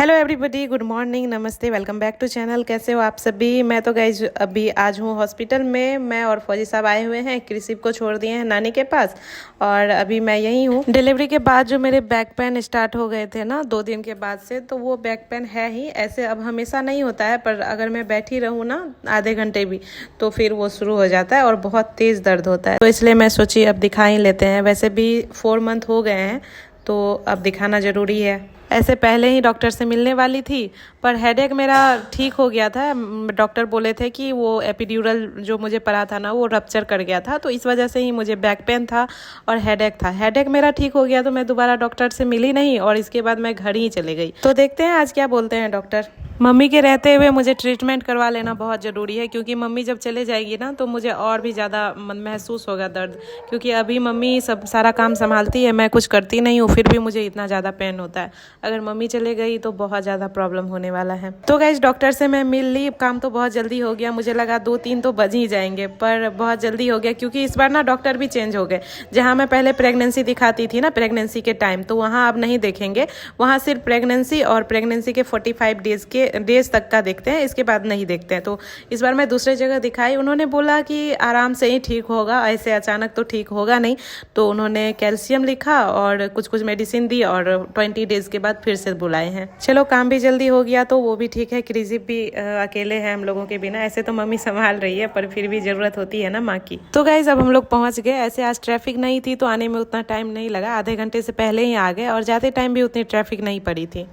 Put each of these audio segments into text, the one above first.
Hello everybody, good morning, नमस्ते, welcome back to channel. कैसे हो आप सभी। मैं तो गाइज अभी आज हूँ हॉस्पिटल में। मैं और फौजी साहब आए हुए हैं, कृषि को छोड़ दिए हैं नानी के पास और अभी मैं यहीं हूँ। डिलीवरी के बाद जो मेरे बैक पेन स्टार्ट हो गए थे ना 2 दिन के बाद से, तो वो बैक पेन है ही ऐसे। अब हमेशा नहीं होता है, पर अगर मैं बैठी रहूँ ना आधे घंटे भी तो फिर वो शुरू हो जाता है और बहुत तेज़ दर्द होता है। तो इसलिए मैं सोची अब दिखा ही लेते हैं। वैसे भी 4 मंथ हो गए हैं तो अब दिखाना ज़रूरी है। ऐसे पहले ही डॉक्टर से मिलने वाली थी, पर हेडेक मेरा ठीक हो गया था। डॉक्टर बोले थे कि वो एपिड्यूरल जो मुझे पड़ा था ना वो रप्चर कर गया था, तो इस वजह से ही मुझे बैक पेन था और हेडेक था। हेडेक मेरा ठीक हो गया तो मैं दोबारा डॉक्टर से मिली नहीं और इसके बाद मैं घर ही चले गई। तो देखते हैं आज क्या बोलते हैं डॉक्टर। मम्मी के रहते हुए मुझे ट्रीटमेंट करवा लेना बहुत ज़रूरी है, क्योंकि मम्मी जब चले जाएगी ना तो मुझे और भी ज़्यादा महसूस होगा दर्द, क्योंकि अभी मम्मी सब सारा काम संभालती है, मैं कुछ करती नहीं हूँ, फिर भी मुझे इतना ज़्यादा पेन होता है। अगर मम्मी चले गई तो बहुत ज़्यादा प्रॉब्लम होने वाला है। तो गाइस डॉक्टर से मैं मिल ली, काम तो बहुत जल्दी हो गया। मुझे लगा 2-3 तो बज ही जाएंगे, पर बहुत जल्दी हो गया, क्योंकि इस बार ना डॉक्टर भी चेंज हो गए। जहाँ मैं पहले प्रेगनेंसी दिखाती थी ना, प्रेगनेंसी के टाइम, तो वहाँ अब नहीं देखेंगे। वहाँ सिर्फ प्रेगनेंसी और प्रेगनेंसी के 45 डेज तक का देखते हैं, इसके बाद नहीं देखते हैं। तो इस बार मैं दूसरे जगह दिखाई। उन्होंने बोला कि आराम से ही ठीक होगा, ऐसे अचानक तो ठीक होगा नहीं। तो उन्होंने कैल्शियम लिखा और कुछ मेडिसिन दी और 20 डेज के बाद फिर से बुलाए हैं। चलो काम भी जल्दी हो गया तो वो भी ठीक है। क्रिजिप भी अकेले हैं हम लोगों के बिना। ऐसे तो मम्मी संभाल रही है, पर फिर भी जरूरत होती है ना माँ की। तो गाइस अब हम लोग पहुंच गए। ऐसे आज ट्रैफिक नहीं थी तो आने में उतना टाइम नहीं लगा, आधे घंटे से पहले ही आ गए और जाते टाइम भी उतनी ट्रैफिक नहीं पड़ी थी।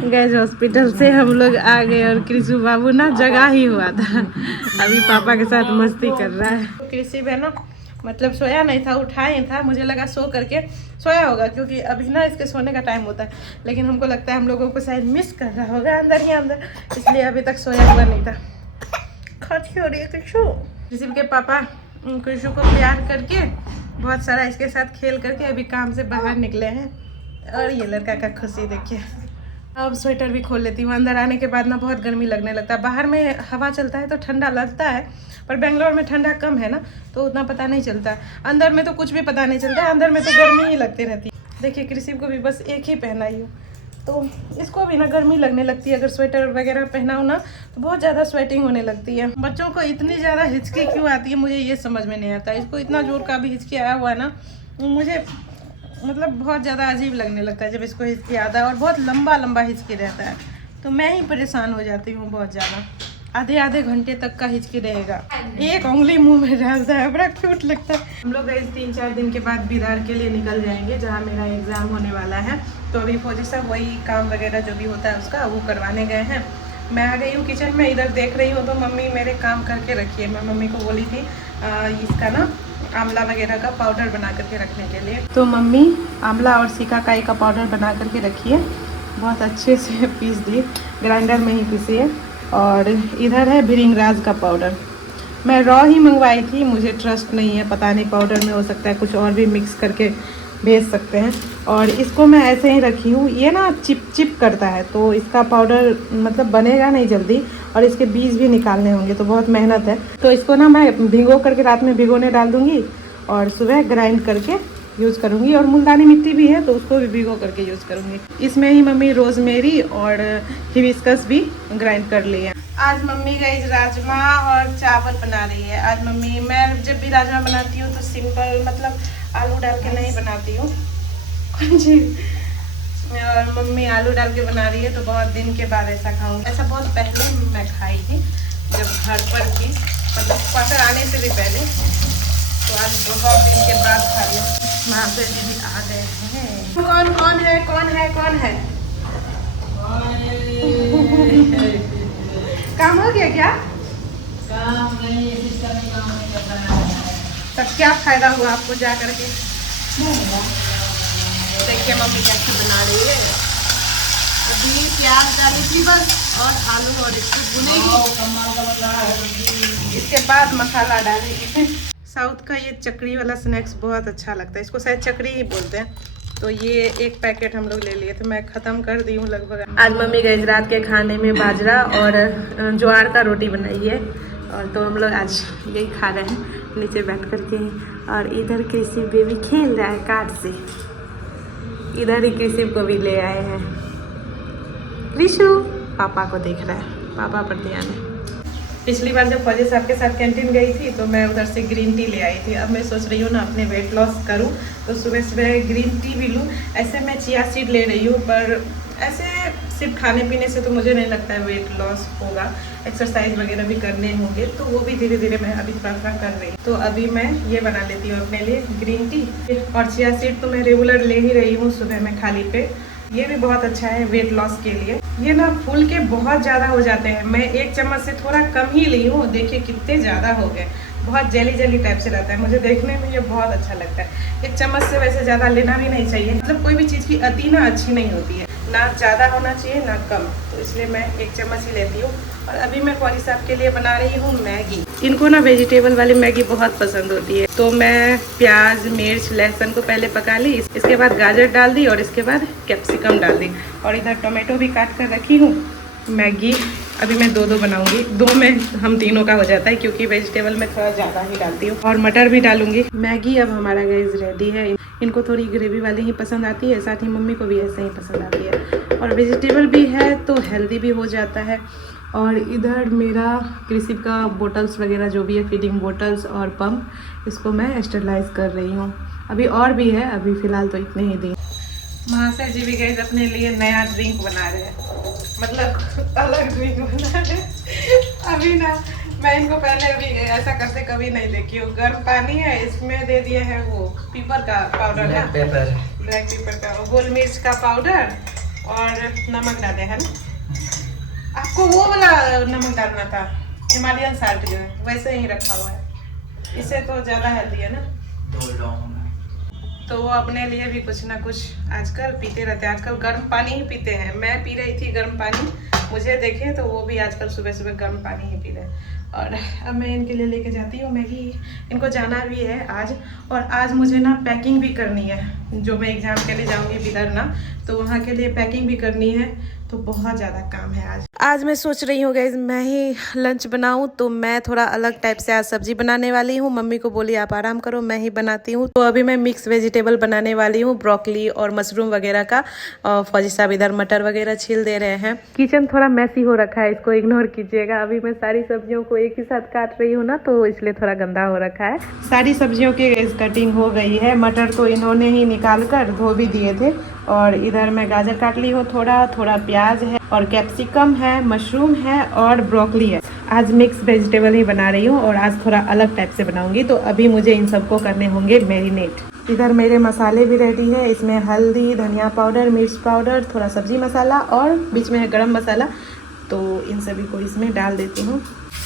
गैस हॉस्पिटल से हम लोग आ गए और कृषि बाबू ना जगह ही हुआ था, अभी पापा के साथ मस्ती कर रहा है। कृषि है ना, मतलब सोया नहीं था, उठा ही था। मुझे लगा सो करके सोया होगा, क्योंकि अभी ना इसके सोने का टाइम होता है, लेकिन हमको लगता है हम लोगों को शायद मिस कर रहा होगा अंदर ही अंदर, इसलिए अभी तक सोया हुआ नहीं था। खाती हो रही है कृषि के पापा कृषि को प्यार करके बहुत सारा इसके साथ खेल करके अभी काम से बाहर निकले हैं। और ये लड़का का खुशी देखिए। अब स्वेटर भी खोल लेती हूँ। अंदर आने के बाद ना बहुत गर्मी लगने लगता है। बाहर में हवा चलता है तो ठंडा लगता है, पर बेंगलोर में ठंडा कम है ना, तो उतना पता नहीं चलता है। अंदर में तो कुछ भी पता नहीं चलता है, अंदर में तो गर्मी ही लगती रहती है। देखिए कृषि को भी बस एक ही पहनाई हूँ, तो इसको भी ना गर्मी लगने लगती है। अगर स्वेटर वगैरह पहनाऊँ ना तो बहुत ज़्यादा स्वेटिंग होने लगती है। बच्चों को इतनी ज़्यादा हिचकी क्यों आती है मुझे ये समझ में नहीं आता। इसको इतना जोर का भी हिचकी आया हुआ है ना, मुझे मतलब बहुत ज़्यादा अजीब लगने लगता है जब इसको हिचकी आता है, और बहुत लंबा लंबा हिचकी रहता है, तो मैं ही परेशान हो जाती हूँ बहुत ज़्यादा। आधे घंटे तक का हिचकी रहेगा, एक उंगली मुंह में डालता है, बड़ा क्यूट लगता है। हम लोग इस 3-4 दिन के बाद बिहार के लिए निकल जाएंगे, जहाँ मेरा एग्ज़ाम होने वाला है। तो अभी फौजी साहब वही काम वगैरह जो भी होता है उसका वो करवाने गए हैं। मैं आ गई हूँ किचन में, इधर देख रही हूँ तो मम्मी मेरे काम करके रखी है। मैं मम्मी को बोली थी इसका ना आंवला वगैरह का पाउडर बना करके रखने के लिए, तो मम्मी आंवला और सिकाकाई का पाउडर बना करके रखी है। बहुत अच्छे से पीस दी, ग्राइंडर में ही पीसी है। और इधर है भृंगराज का पाउडर। मैं रॉ ही मंगवाई थी, मुझे ट्रस्ट नहीं है, पता नहीं पाउडर में हो सकता है कुछ और भी मिक्स करके भेज सकते हैं। और इसको मैं ऐसे ही रखी हूँ, ये ना चिप करता है, तो इसका पाउडर मतलब बनेगा नहीं जल्दी, और इसके बीज भी निकालने होंगे तो बहुत मेहनत है। तो इसको ना मैं भिगो करके रात में भिगोने डाल दूँगी और सुबह ग्राइंड करके यूज़ करूँगी। और मुल्तानी मिट्टी भी है तो उसको भी भिगो करके यूज़ करूँगी। इसमें ही मम्मी रोजमेरी और हिबिस्कस भी ग्राइंड कर ली है। आज मम्मी गई राजमा और चावल बना रही है। आज मम्मी, मैं जब भी राजमा बनाती हूँ तो सिंपल मतलब आलू डाल के नहीं बनाती हूँ जी, और मम्मी आलू डाल के बना रही है, तो बहुत दिन के बाद ऐसा खाऊंगी। ऐसा बहुत पहले मैं खाई थी जब घर पर थी, मतलब क्वार्टर आने से भी पहले, तो आज बहुत दिन के बाद खा रही हूँ। वहाँ पे दीदी आ गए हैं। कौन है काम हो गया क्या? काम नहीं, काम नहीं कर रहा है। तब क्या फायदा हुआ आपको जा करके? देखिए मम्मी कैसे बना रही है। अभी प्याज डाली थी बस, और आलू और इसको भुनेगी, इसके बाद मसाला डालेगी। साउथ का ये चकरी वाला स्नैक्स बहुत अच्छा लगता है, इसको शायद चकरी ही बोलते हैं। तो ये एक पैकेट हम लोग ले लिए थे, मैं ख़त्म कर दी हूँ लगभग। आज मम्मी गई रात के खाने में बाजरा और ज्वार का रोटी बनाई है, और तो हम लोग आज यही खा रहे हैं नीचे बैठ करके। और इधर कृषि बेबी खेल रहा है कार्ड से, इधर ही कृषि को भी ले आए हैं। ऋषु पापा को देख रहा है, पापा पर ध्यान है। पिछली बार जब फौजी साहब के साथ कैंटीन गई थी तो मैं उधर से ग्रीन टी ले आई थी। अब मैं सोच रही हूँ ना अपने वेट लॉस करूँ तो सुबह सुबह ग्रीन टी भी लूँ। ऐसे मैं चिया सीड ले रही हूँ, पर ऐसे सिर्फ खाने पीने से तो मुझे नहीं लगता है वेट लॉस होगा। एक्सरसाइज वगैरह भी करने होंगे तो वो भी धीरे धीरे मैं अभी थोड़ा थोड़ा कर रही हूँ। तो अभी मैं ये बना लेती हूँ अपने लिए ग्रीन टी, और चिया सीड तो मैं रेगुलर ले ही रही हूँ सुबह में खाली पेट। ये भी बहुत अच्छा है वेट लॉस के लिए। ये ना फूल के बहुत ज़्यादा हो जाते हैं, मैं 1 चम्मच से थोड़ा कम ही ली हूँ। देखिए कितने ज़्यादा हो गए, बहुत जेली जेली टाइप से रहता है। मुझे देखने में ये बहुत अच्छा लगता है। 1 चम्मच से वैसे ज़्यादा लेना भी नहीं चाहिए, मतलब कोई भी चीज़ की अति ना अच्छी नहीं होती है, ना ज़्यादा होना चाहिए ना कम। तो इसलिए मैं 1 चम्मच ही लेती हूँ। और अभी मैं फौजी साहब के लिए बना रही हूँ मैगी। इनको ना वेजिटेबल वाली मैगी बहुत पसंद होती है, तो मैं प्याज मिर्च लहसुन को पहले पका ली, इसके बाद गाजर डाल दी और इसके बाद कैप्सिकम डाल दी, और इधर टोमेटो भी काट कर रखी हूँ। मैगी अभी मैं 2 बनाऊंगी, 2 में हम तीनों का हो जाता है क्योंकि वेजिटेबल में थोड़ा ज़्यादा ही डालती हूँ, और मटर भी डालूंगी। मैगी अब हमारा गैस रेडी है। इनको थोड़ी ग्रेवी वाली ही पसंद आती है, साथ ही मम्मी को भी ऐसे ही पसंद आती है, और वेजिटेबल भी है तो हेल्दी भी हो जाता है। और इधर मेरा कृषि का बोटल्स वगैरह जो भी है, फीडिंग बोटल्स और पंप, इसको मैं स्टरलाइज कर रही हूँ। अभी और भी है, अभी फ़िलहाल तो इतने ही दी। महाशय जी भी गए अपने लिए नया ड्रिंक बना रहे हैं, मतलब अलग ड्रिंक बना रहे हैं। अभी ना मैं इनको पहले अभी ऐसा करते कभी नहीं देखी हूँ। गर्म पानी है, इसमें दे दिए है वो पीपर का पाउडर ना, ब्लैक पेपर का, गोल मिर्च का पाउडर और नमक डाले है ना। आपको वो वाला नमक डालना था, हिमालयन साल्ट जो है, वैसे ही रखा हुआ है। इससे तो ज़्यादा हेल्दी है ना। तो वो अपने लिए भी कुछ ना कुछ आजकल पीते रहते हैं। आजकल गर्म पानी ही पीते हैं। मैं पी रही थी गर्म पानी, मुझे देखे तो वो भी आजकल सुबह सुबह गर्म पानी ही पी रहे हैं। और अब मैं इनके लिए लेके जाती हूँ मैगी। इनको जाना भी है आज, और आज मुझे ना पैकिंग भी करनी है। जो मैं एग्ज़ाम के लिए जाऊँगी बिदर ना, तो वहाँ के लिए पैकिंग भी करनी है, तो बहुत ज़्यादा काम है आज मैं सोच रही हूँ गाइस मैं ही लंच बनाऊँ, तो मैं थोड़ा अलग टाइप से आज सब्जी बनाने वाली हूँ। मम्मी को बोली आप आराम करो, मैं ही बनाती हूँ। तो अभी मैं मिक्स वेजिटेबल बनाने वाली हूँ, ब्रोकली और मशरूम वगैरह का। और फौजी साहब इधर मटर वगैरह छील दे रहे हैं। किचन थोड़ा मैसी हो रखा है, इसको इग्नोर कीजिएगा। अभी मैं सारी सब्जियों को एक ही साथ काट रही हूँ ना, तो इसलिए थोड़ा गंदा हो रखा है। सारी सब्जियों की कटिंग हो गई है। मटर तो इन्होंने ही निकाल कर धो भी दिए थे, और इधर मैं गाजर काट ली हूँ, थोड़ा प्याज है और कैप्सिकम है, मशरूम है और ब्रोकली है। आज मिक्स वेजिटेबल ही बना रही हूँ, और आज थोड़ा अलग टाइप से बनाऊंगी। तो अभी मुझे इन सबको करने होंगे मैरिनेट। इधर मेरे मसाले भी रेडी है। इसमें हल्दी, धनिया पाउडर, मिर्च पाउडर, थोड़ा सब्जी मसाला और बीच में है गरम मसाला। तो इन सभी को इसमें डाल देती हूँ।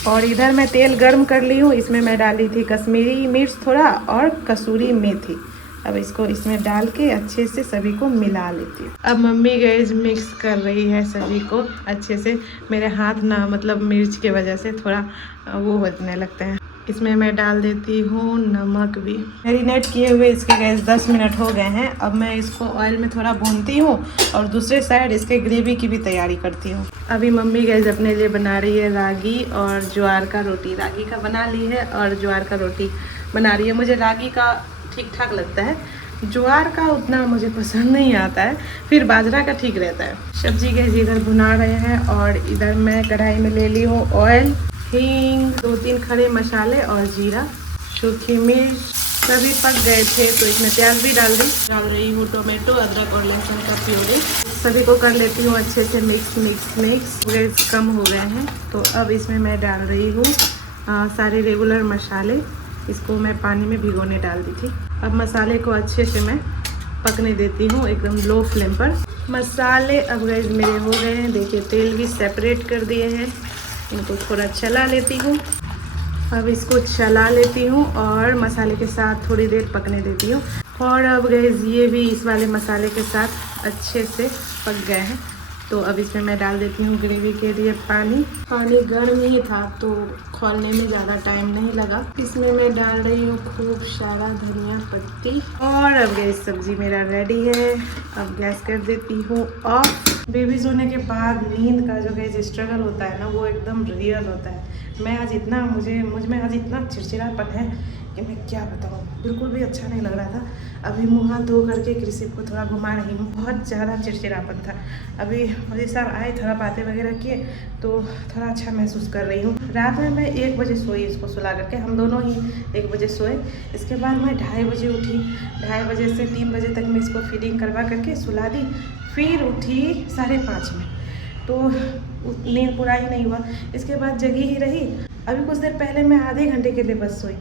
और इधर मैं तेल गर्म कर ली हूँ। इसमें मैं डाली थी कश्मीरी मिर्च थोड़ा और कसूरी मेथी। अब इसको इसमें डाल के अच्छे से सभी को मिला लेती हूँ। अब मम्मी गैस मिक्स कर रही है सभी को अच्छे से। मेरे हाथ ना मतलब मिर्च के वजह से थोड़ा वो होने लगते हैं। इसमें मैं डाल देती हूँ नमक भी। मैरिनेट किए हुए इसके गैस 10 मिनट हो गए हैं। अब मैं इसको ऑयल में थोड़ा भूनती हूँ और दूसरे साइड इसके ग्रेवी की भी तैयारी करती हूँ। अभी मम्मी गैस अपने लिए बना रही है रागी और ज्वार का रोटी। रागी का बना ली है और ज्वार का रोटी बना रही है। मुझे रागी का ठीक ठाक लगता है, ज्वार का उतना मुझे पसंद नहीं आता है, फिर बाजरा का ठीक रहता है। सब्जी गैस इधर भुना रहे हैं, और इधर मैं कढ़ाई में ले ली हूँ ऑयल, हींग, 2-3 खड़े मसाले और जीरा, सूखी मिर्च सभी पक गए थे तो इसमें प्याज भी डाल रही हूँ टोमेटो, अदरक और लहसुन का प्यूरी। सभी को कर लेती हूँ अच्छे से मिक्स। गैस कम हो गए हैं, तो अब इसमें मैं डाल रही हूँ सारे रेगुलर मसाले। इसको मैं पानी में भिगोने डाल दी थी। अब मसाले को अच्छे से मैं पकने देती हूँ एकदम लो फ्लेम पर। मसाले अब गैस मेरे हो गए हैं। देखिए तेल भी सेपरेट कर दिए हैं। इनको थोड़ा चला लेती हूँ। अब इसको चला लेती हूँ और मसाले के साथ थोड़ी देर पकने देती हूँ। और अब गैस ये भी इस वाले मसाले के साथ अच्छे से पक गए हैं, तो अब इसमें मैं डाल देती हूँ ग्रेवी के लिए पानी गर्म ही था तो खौलने में ज़्यादा टाइम नहीं लगा। इसमें मैं डाल रही हूँ खूब सारा धनिया पत्ती। और अब गैस सब्जी मेरा रेडी है। अब गैस कर देती हूँ ऑफ। बेबी सोने के बाद नींद का जो गैस स्ट्रगल होता है ना, वो एकदम रियल होता है। मुझ में आज इतना चिड़चिड़ापन है कि मैं क्या बताऊँ, बिल्कुल भी अच्छा नहीं लग रहा था। अभी मुँह हाथ धो करके कृषि को थोड़ा घुमा रही हूँ, बहुत ज़्यादा चिड़चिड़ापन था। अभी मुझे साहब आए, थोड़ा बातें वगैरह किए तो थोड़ा अच्छा महसूस कर रही हूँ। रात में मैं 1 बजे सोई इसको सुला करके, हम दोनों ही 1 बजे सोए। इसके बाद मैं 2:30 बजे उठी, 2:30 बजे से 3 बजे तक मैं इसको फीडिंग करवा करके सुला दी। फिर उठी 5:30 में, तो नींद पूरा ही नहीं हुआ। इसके बाद जगी ही रही। अभी कुछ देर पहले मैं आधे घंटे के लिए बस सोई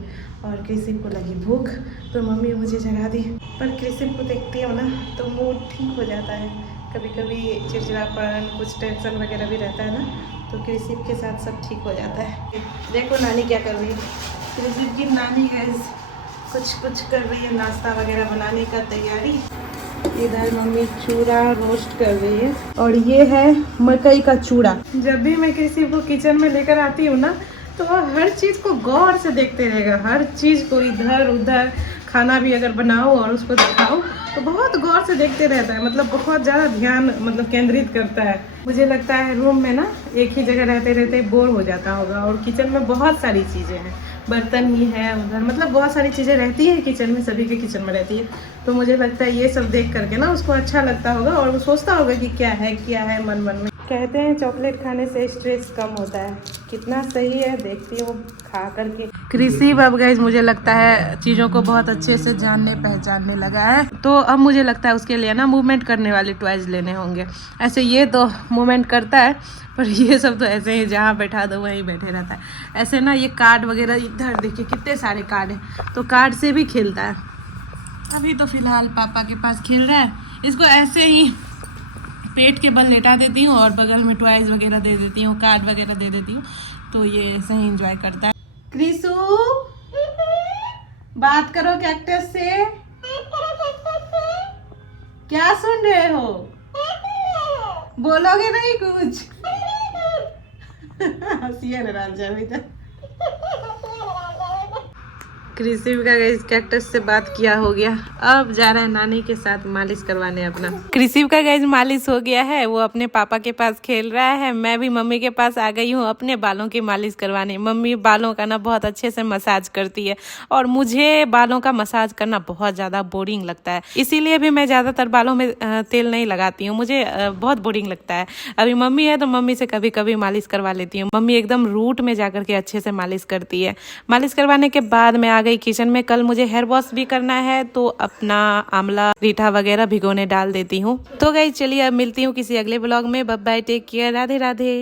और कृषि को लगी भूख तो मम्मी मुझे जगा दी। पर कृषि को देखती हो ना तो मूड ठीक हो जाता है। कभी कभी चिड़चिड़ापन, कुछ टेंशन वगैरह भी रहता है ना, तो कृषि के साथ सब ठीक हो जाता है। देखो नानी क्या कर रही है। कृषि की नानी गैस कुछ कर रही है, नाश्ता वगैरह बनाने का तैयारी। इधर मम्मी चूड़ा रोस्ट कर रही है और ये है मकई का चूड़ा। जब भी मैं किसी को किचन में लेकर आती हूँ ना तो वो हर चीज़ को गौर से देखते रहेगा, हर चीज़ को इधर उधर। खाना भी अगर बनाओ और उसको दिखाओ तो बहुत गौर से देखते रहता है, मतलब बहुत ज़्यादा ध्यान मतलब केंद्रित करता है। मुझे लगता है रूम में ना एक ही जगह रहते रहते बोर हो जाता होगा, और किचन में बहुत सारी चीज़ें हैं, बर्तन ही है उधर, मतलब बहुत सारी चीज़ें रहती है किचन में, सभी के किचन में रहती है। तो मुझे लगता है ये सब देख करके ना उसको अच्छा लगता होगा और वो सोचता होगा कि क्या है मन में। कहते हैं चॉकलेट खाने से स्ट्रेस कम होता है, कितना सही है देखती हूँ खा करके। कृषि अब गाइस मुझे लगता है चीज़ों को बहुत अच्छे से जानने पहचानने लगा है, तो अब मुझे लगता है उसके लिए ना मूवमेंट करने वाले टॉयज लेने होंगे। ऐसे ये तो मूवमेंट करता है, पर ये सब तो ऐसे ही जहाँ बैठा दो वहीं बैठे रहता है। ऐसे ना ये कार्ड वगैरह, इधर देखिए कितने सारे कार्ड हैं, तो कार्ड से भी खेलता है। अभी तो फिलहाल पापा के पास खेल रहा है। इसको ऐसे ही पेट के बल लेटा देती हूँ और बगल में टॉयज वगैरह दे देती हूँ, कार्ड वगैरह दे देती हूँ, तो ये ऐसे ही एंजॉय करता है। क्रिसू बात करो कैक्टस से। क्या सुन रहे हो? बोलोगे नहीं कुछ? हंसिए ना राजा अभी तक। कृषि का गाइस कैक्टस से बात किया हो गया, अब जा रहा है नानी के साथ मालिश करवाने अपना। कृषि का गाइस मालिश हो गया है, वो अपने पापा के पास खेल रहा है। मैं भी मम्मी के पास आ गई हूँ अपने बालों की मालिश करवाने। मम्मी बालों का ना बहुत अच्छे से मसाज करती है और मुझे बालों का मसाज करना बहुत ज़्यादा बोरिंग लगता है, इसीलिए भी मैं ज़्यादातर बालों में तेल नहीं लगाती हूँ, मुझे बहुत बोरिंग लगता है। अभी मम्मी है तो मम्मी से कभी कभी मालिश करवा लेती हूँ। मम्मी एकदम रूट में जाकर के अच्छे से मालिश करती है। मालिश करवाने के बाद मैं आ गई किचन में। कल मुझे हेयर वॉश भी करना है तो अपना आंवला, रीठा वगैरह भिगोने डाल देती हूँ। तो गाइस चलिए अब मिलती हूँ किसी अगले ब्लॉग में। Bye bye, take care, Radhe Radhe.